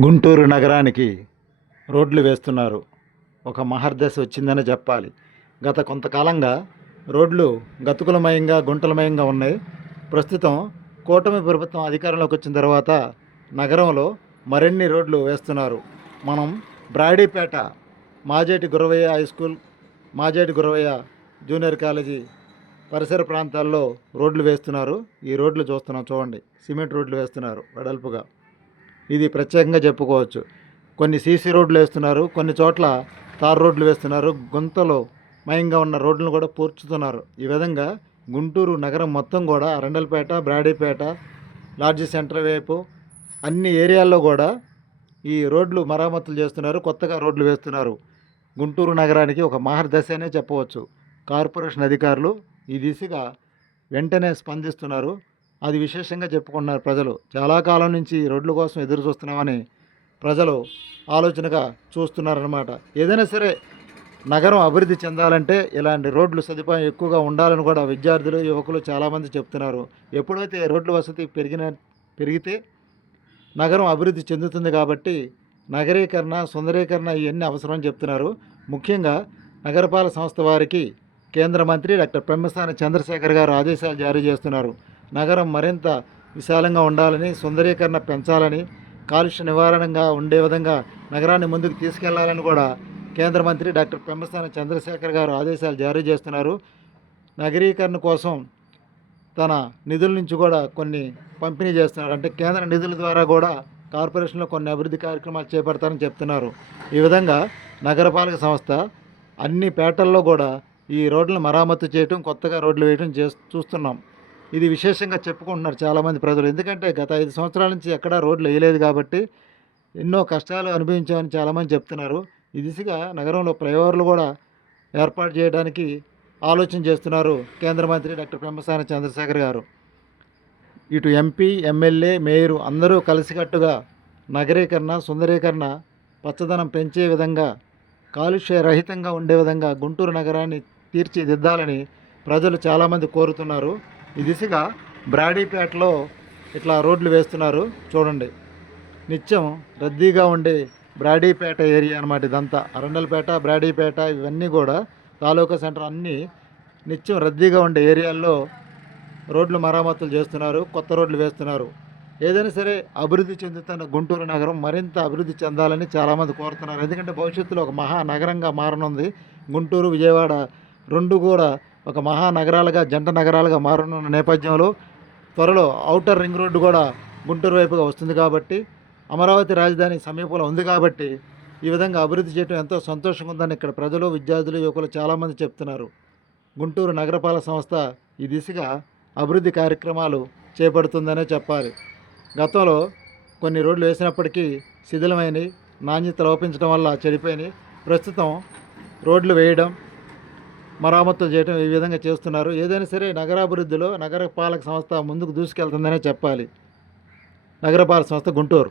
గుంటూరు నగరానికి రోడ్లు వేస్తున్నారు. ఒక మహర్దశ వచ్చిందని చెప్పాలి. గత కొంతకాలంగా రోడ్లు గతుకులమయంగా గుంటలమయంగా ఉన్నాయి. ప్రస్తుతం కూటమి ప్రభుత్వం అధికారంలోకి వచ్చిన తర్వాత నగరంలో మరిన్ని రోడ్లు వేస్తున్నారు. మనం Brodipet Majeti Guravayya high school Majeti Guravayya junior college పరిసర ప్రాంతాల్లో రోడ్లు వేస్తున్నారు. ఈ రోడ్లు చూస్తున్నాం చూడండి. సిమెంట్ రోడ్లు వేస్తున్నారు వెడల్పుగా. ఇది ప్రత్యేకంగా చెప్పుకోవచ్చు. కొన్ని సీసీ రోడ్లు వేస్తున్నారు కొన్ని చోట్ల తార్ రోడ్లు వేస్తున్నారు గుంతలో మయంగా ఉన్న రోడ్లను కూడా పూర్చుతున్నారు ఈ విధంగా గుంటూరు నగరం మొత్తం కూడా రెండలపేట బ్రాడీపేట లాడ్జి సెంటర్ వైపు అన్ని ఏరియాల్లో కూడా ఈ రోడ్లు మరమ్మతులు చేస్తున్నారు కొత్తగా రోడ్లు వేస్తున్నారు. గుంటూరు నగరానికి ఒక మహర్దశ అనే చెప్పవచ్చు. కార్పొరేషన్ అధికారులు ఈ దిశగా వెంటనే స్పందిస్తున్నారు. అది విశేషంగా చెప్పుకున్నారు ప్రజలు. చాలా కాలం నుంచి రోడ్ల కోసం ఎదురు చూస్తున్నామని ప్రజలు ఆలోచనగా చూస్తున్నారన్నమాట. ఏదైనా సరే నగరం అభివృద్ధి చెందాలంటే ఇలాంటి రోడ్లు సదుపాయం ఎక్కువగా ఉండాలని కూడా విద్యార్థులు యువకులు చాలామంది చెప్తున్నారు. ఎప్పుడైతే రోడ్ల వసతి పెరిగిన పెరిగితే నగరం అభివృద్ధి చెందుతుంది కాబట్టి నగరీకరణ సుందరీకరణ ఇవన్నీ అవసరం అని చెప్తున్నారు. ముఖ్యంగా నగరపాలక సంస్థ వారికి కేంద్ర మంత్రి డాక్టర్ పెమ్మసాని చంద్రశేఖర్ గారు ఆదేశాలు జారీ చేస్తున్నారు. నగరం మరింత విశాలంగా ఉండాలని సుందరీకరణ పెంచాలని కాలుష్య నివారణగా ఉండే విధంగా నగరాన్ని ముందుకు తీసుకెళ్ళాలని కూడా కేంద్ర మంత్రి డాక్టర్ పెమ్మసాని చంద్రశేఖర్ గారు ఆదేశాలు జారీ చేస్తున్నారు. నగరీకరణ కోసం తన నిధుల నుంచి కూడా కొన్ని పంపిణీ చేస్తున్నారు. అంటే కేంద్ర నిధుల ద్వారా కూడా కార్పొరేషన్లో కొన్ని అభివృద్ధి కార్యక్రమాలు చేపడతారని చెప్తున్నారు. ఈ విధంగా నగరపాలక సంస్థ అన్ని పేటల్లో కూడా ఈ రోడ్లను మరామత్తు చేయటం కొత్తగా రోడ్లు వేయటం చే చూస్తున్నాం. ఇది విశేషంగా చెప్పుకుంటున్నారు చాలామంది ప్రజలు. ఎందుకంటే గత ఐదు సంవత్సరాల నుంచి ఎక్కడా రోడ్లు వేయలేదు కాబట్టి ఎన్నో కష్టాలు అనుభవించామని చాలామంది చెప్తున్నారు. ఈ దిశగా నగరంలో ఫ్లైఓవర్లు కూడా ఏర్పాటు చేయడానికి ఆలోచన చేస్తున్నారు కేంద్ర మంత్రి డాక్టర్ పెంపసాని చంద్రశేఖర్ గారు. ఇటు ఎంపీ ఎమ్మెల్యే మేయరు అందరూ కలిసికట్టుగా నగరీకరణ సుందరీకరణ పచ్చదనం పెంచే విధంగా కాలుష్య రహితంగా ఉండే విధంగా గుంటూరు నగరాన్ని తీర్చిదిద్దాలని ప్రజలు చాలామంది కోరుతున్నారు. ఈ దిశగా బ్రాడీపేటలో ఇట్లా రోడ్లు వేస్తున్నారు. చూడండి. నిత్యం రద్దీగా ఉండే బ్రాడీపేట ఏరియా అనమాట ఇదంతా. అరండలపేట బ్రాడీపేట ఇవన్నీ కూడా తాలూకా సెంటర్ అన్నీ నిత్యం రద్దీగా ఉండే ఏరియాల్లో రోడ్లు మరామతులు చేస్తున్నారు. కొత్త రోడ్లు వేస్తున్నారు. ఏదైనా సరే అభివృద్ధి చెందుతున్న గుంటూరు నగరం మరింత అభివృద్ధి చెందాలని చాలామంది కోరుతున్నారు. ఎందుకంటే భవిష్యత్తులో ఒక మహానగరంగా మారనుంది. గుంటూరు విజయవాడ రెండు కూడా ఒక మహానగరాలుగా జంట నగరాలుగా మారనున్న నేపథ్యంలో త్వరలో ఔటర్ రింగ్ రోడ్డు కూడా గుంటూరు వైపుగా వస్తుంది కాబట్టి అమరావతి రాజధాని సమీపంలో ఉంది కాబట్టి ఈ విధంగా అభివృద్ధి చేయడం ఎంతో సంతోషంగా ఉందని ఇక్కడ ప్రజలు విద్యార్థులు యువకులు చాలామంది చెప్తున్నారు. గుంటూరు నగరపాలక సంస్థ ఈ దిశగా అభివృద్ధి కార్యక్రమాలు చేపడుతుందనే చెప్పాలి. గతంలో కొన్ని రోడ్లు వేసినప్పటికీ శిథిలమైనవి నాణ్యత లోపించడం వల్ల చెడిపోయినాయి ప్రస్తుతం రోడ్లు వేయడం మరామతులు చేయడం ఈ విధంగా చేస్తున్నారు. ఏదైనా సరే నగరాభివృద్ధిలో నగరపాలక సంస్థ ముందుకు దూసుకెళ్తుందనే చెప్పాలి. నగరపాలక సంస్థ గుంటూరు.